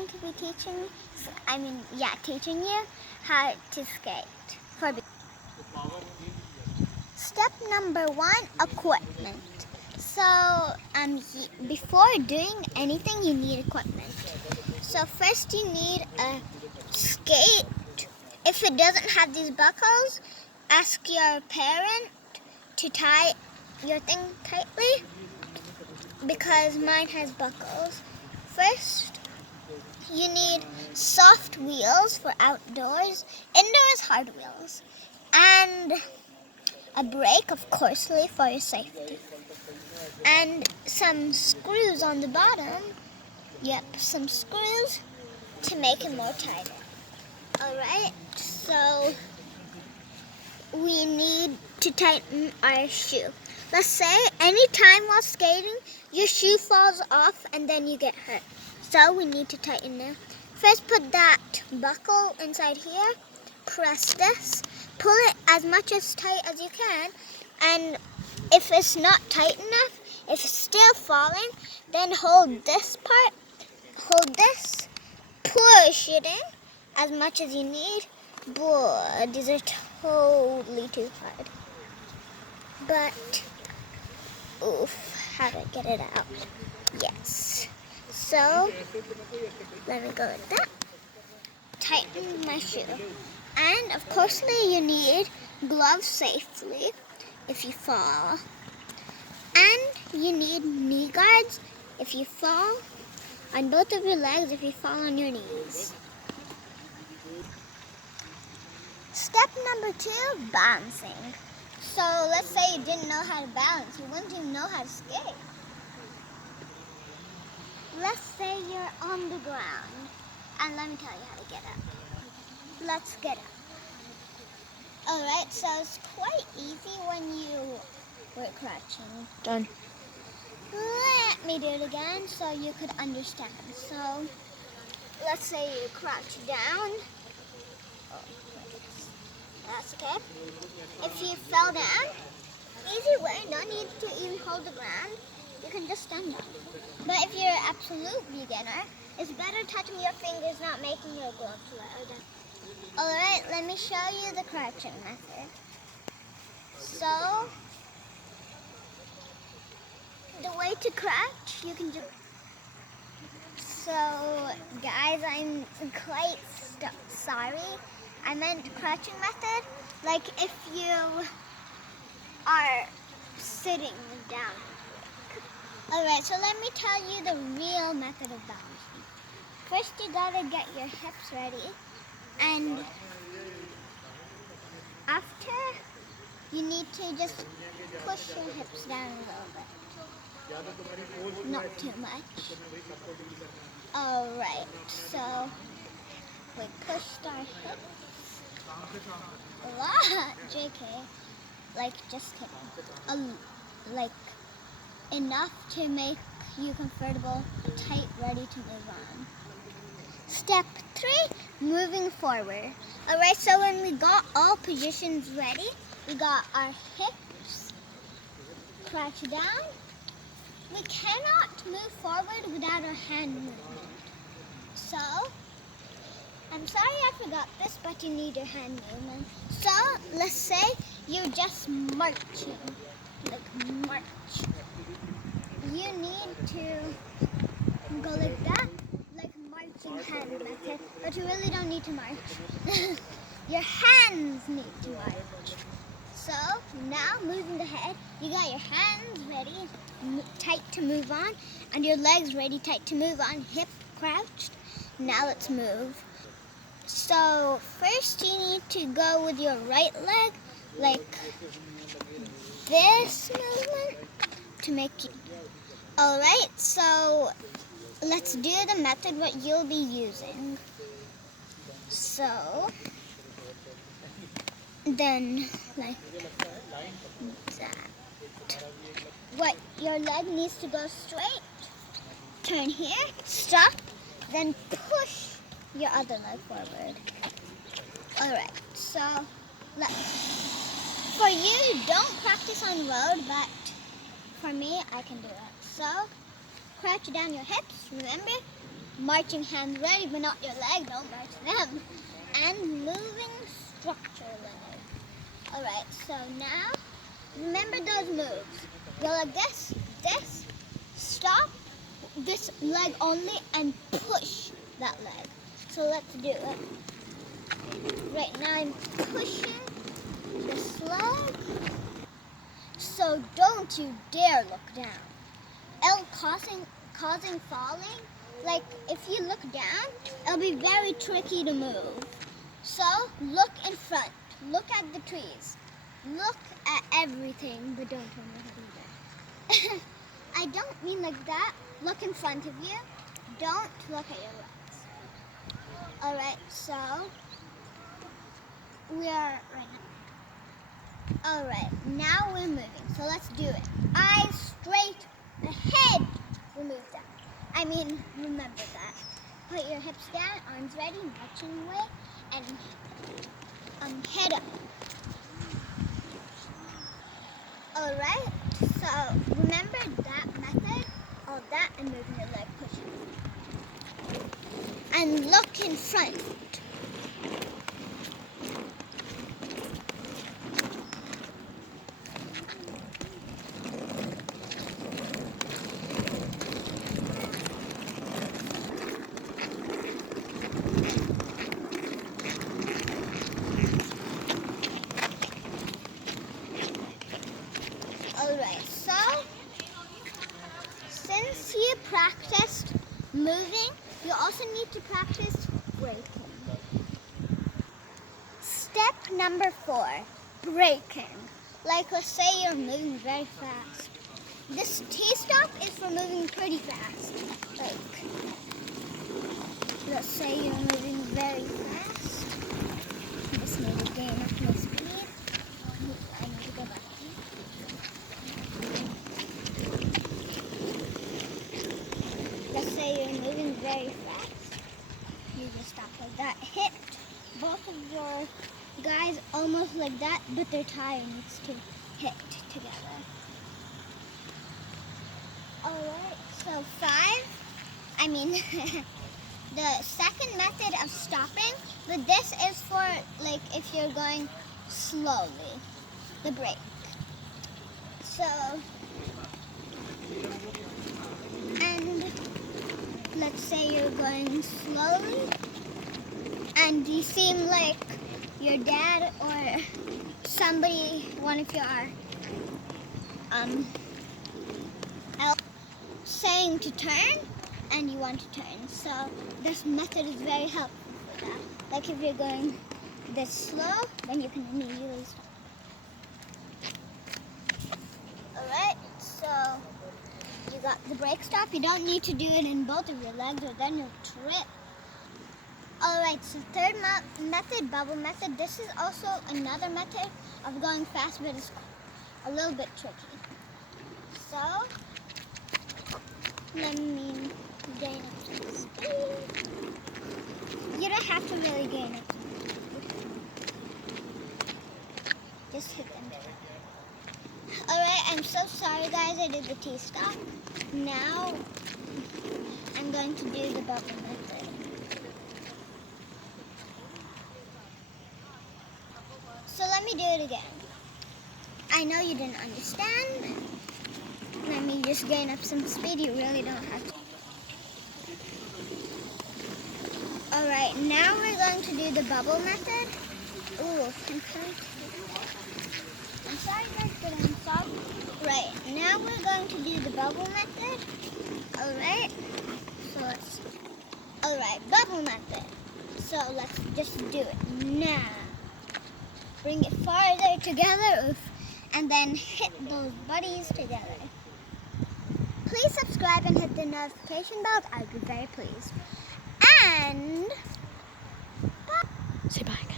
going to be teaching you how to skate. Step number 1, equipment. So before doing anything, you need equipment. So first you need a skate. If it doesn't have these buckles, ask your parent to tie your thing tightly because mine has buckles. First, you need soft wheels for outdoors, indoors hard wheels, and a brake, of course, for your safety. And some screws on the bottom. Yep, some screws to make it more tighter. Alright, so we need to tighten our shoe. Let's say anytime while skating, your shoe falls off and then you get hurt. So we need to tighten it. First, put that buckle inside here. Press this. Pull it as much as tight as you can. And if it's not tight enough, if it's still falling, then hold this part. Hold this. Push it in as much as you need. Boy, these are totally too hard. But, oof, how do I get it out? Yes. So, let me go like that. Tighten my shoe. And, of course, you need gloves safely if you fall. And you need knee guards if you fall. On both of your legs if you fall on your knees. Step number 2, balancing. So let's say you didn't know how to balance. You wouldn't even know how to skate. Let's say you're on the ground. And let me tell you how to get up. Let's get up. Alright, so it's quite easy when you were crouching. Done. Let me do it again so you could understand. So, let's say you crouch down. Oh, that's okay. If you fell down, easy way, no need to even hold the ground. You can just stand up. But if you're an absolute beginner, it's better touching your fingers, not making your gloves wet. Alright, let me show you the crouching method. So, the way to crouch, you can just... So, guys, I'm quite sorry. I meant crouching method, like if you are sitting down. Alright, so let me tell you the real method of balancing. First, you gotta get your hips ready, and after, you need to just push your hips down a little bit. Not too much. Alright, so we pushed our hips a lot, JK. Like just kidding. Like enough to make you comfortable, tight, ready to move on. Step 3, moving forward. Alright, so when we got all positions ready, we got our hips, crouch down. We cannot move forward without our hand movement. So, I'm sorry I forgot this, but you need your hand movement. So, let's say you're just marching, like march. You need to go like that, like marching hand method, but you really don't need to march. Your hands need to march. So, now moving the head, you got your hands ready, tight to move on, and your legs ready, tight to move on, hip crouched. Now let's move. So, first you need to go with your right leg, like this movement, to make it. Alright, so let's do the method what you'll be using. So, then, like that. What, your leg needs to go straight, turn here, stop, then push your other leg forward. Alright, so, for you, don't practice on road, but for me, I can do it. So, crouch down your hips, remember, marching hands ready, but not your leg, don't march them. And moving structure leg. Alright, so now, remember those moves. Go like this, stop, this leg only, and push that leg. So let's do it. Right now I'm pushing this leg. So don't you dare look down. It'll causing falling. Like if you look down, it'll be very tricky to move. So look in front. Look at the trees. Look at everything, but don't tell me how to do that. I don't mean like that. Look in front of you. Don't look at your legs. Alright, so we are right now. Alright, now we're moving. So let's do it. Eyes straight ahead. Remove that. Remember that. Put your hips down, arms ready, marching away, and head up. Alright, so remember that method, all that, and moving your leg, pushing. And look in front. Alright, so since you practiced moving, you also need to practice braking. Step number 4, braking. Like let's say you're moving very fast. This T-stop is for moving pretty fast. Like, let's say you're moving very fast. Just need to gain up my speed. I need to go back. Let's say you're moving very fast. You just stop like that. Hit both of your guys almost like that, but their tire needs to hit together. Alright, so 5, the second method of stopping, but this is for like if you're going slowly, the brake. So, and let's say you're going slowly and you seem like your dad or somebody, one of your saying to turn and you want to turn. So this method is very helpful for that. Like if you're going this slow, then you can immediately stop. Alright, so you got the brake stop. You don't need to do it in both of your legs or then you'll trip. Alright, so third method, bubble method. This is also another method of going fast, but it's a little bit tricky. So, let me gain up some speed. You don't have to really gain up some speed. Just hit them. Alright, I'm so sorry guys, I did the T-stop. Now, I'm going to do the bubble method. So let me do it again. I know you didn't understand. Let me just gain up some speed. You really don't have to. Alright, now we're going to do the bubble method. Ooh, I'm sorry guys, but I'm sorry. Right, now we're going to do the bubble method. Alright, bubble method. So let's just do it now. Bring it farther together and then hit those buddies together. Please subscribe and hit the notification bell. I'd be very pleased. And bye. Say bye.